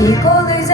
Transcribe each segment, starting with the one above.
І коли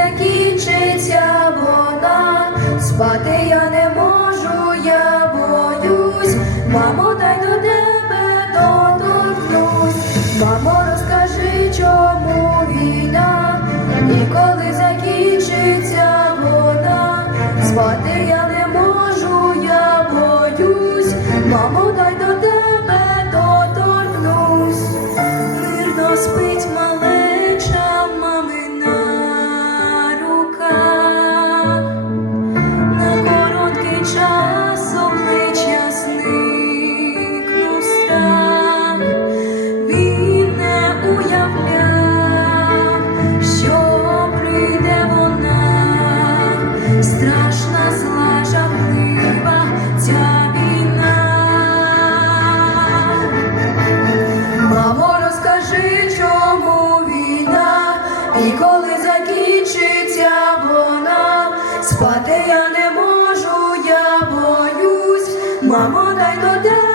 закінчиться вона, спати я не можу, я боюсь, мамо, дай до додай.